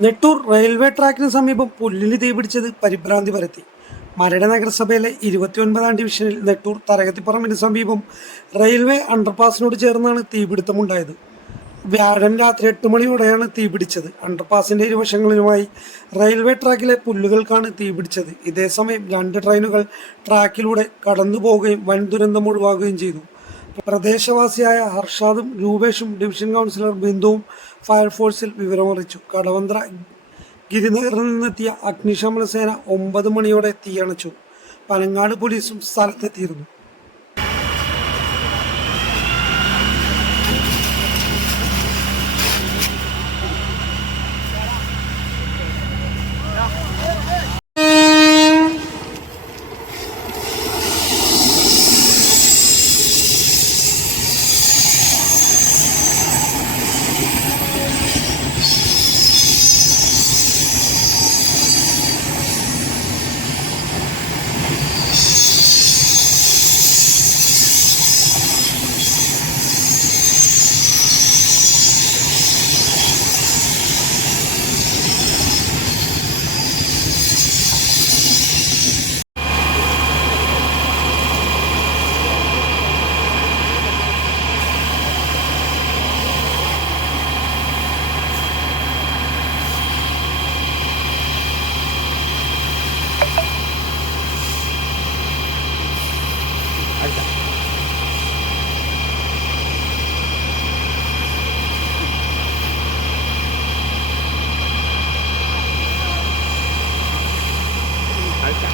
Nettoor railway ട്രാക്കിന് സമീപം പുല്ലിന് തീപിടിച്ചത് പരിഭ്രാന്തി പരത്തി. മരട് നഗരസഭയിലെ 29-ാം ഡിവിഷനിൽ നെട്ടൂർ തരകത്തിപ്പറമ്പിന് സമീപം റെയിൽവേ അണ്ടർപാസിനോട് ചേർന്നാണ് തീപിടുത്തമുണ്ടായത്. വ്യാഴം രാത്രി 8 മണിയോടെയാണ് തീപിടിച്ചത്. അണ്ടർപാസിന്റെ ഇരുവശങ്ങളിലുമായി റെയിൽവേ ട്രാക്കിലെ പുല്ലുകൾക്കാണ് തീപിടിച്ചത്. ഇതേസമയം 2 ട്രെയിനുകൾ ട്രാക്കിലൂടെ കടന്നു പോവുകയും വൻ ദുരന്തം ഒഴിവാകുകയും ചെയ്തു. പ്രദേശവാസിയായ ഹർഷാദും രൂപേഷും ഡിവിഷൻ കൗൺസിലർ ബിന്ദുവും ഫയർഫോഴ്സിൽ വിവരമറിയിച്ചു. കടവന്ത്ര ഗിരിനഗറിൽ നിന്നെത്തിയ അഗ്നിശമന സേന 9 മണിയോടെ തീയണച്ചു. പനങ്ങാട് പോലീസും സ്ഥലത്തെത്തിയിരുന്നു.